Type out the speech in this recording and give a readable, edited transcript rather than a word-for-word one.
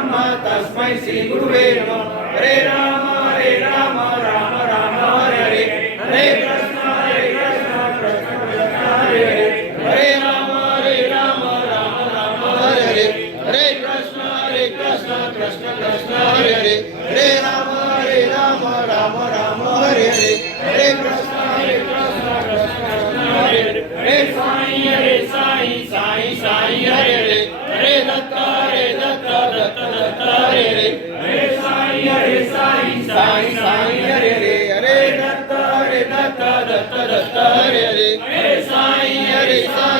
ब्रह्म तस्मै श्री गुरुवे नमः। हरे राम राम राम हरे हरे, हरे कृष्ण कृष्ण कृष्ण हरे हरे, हरे राम राम राम हरे हरे, हरे कृष्ण कृष्ण कृष्ण हरे हरे, हरे राम राम राम हरे हरे, हरे कृष्ण कृष्ण कृष्ण हरे हरे, हरे साईं साईं साईं हरे हरे, हरे दत्त दत्त दत्त हरे हरे, हरे साईं साईं साईं हरे हरे, हरे दत्त दत्त दत्त हरे हरे, हरे साईं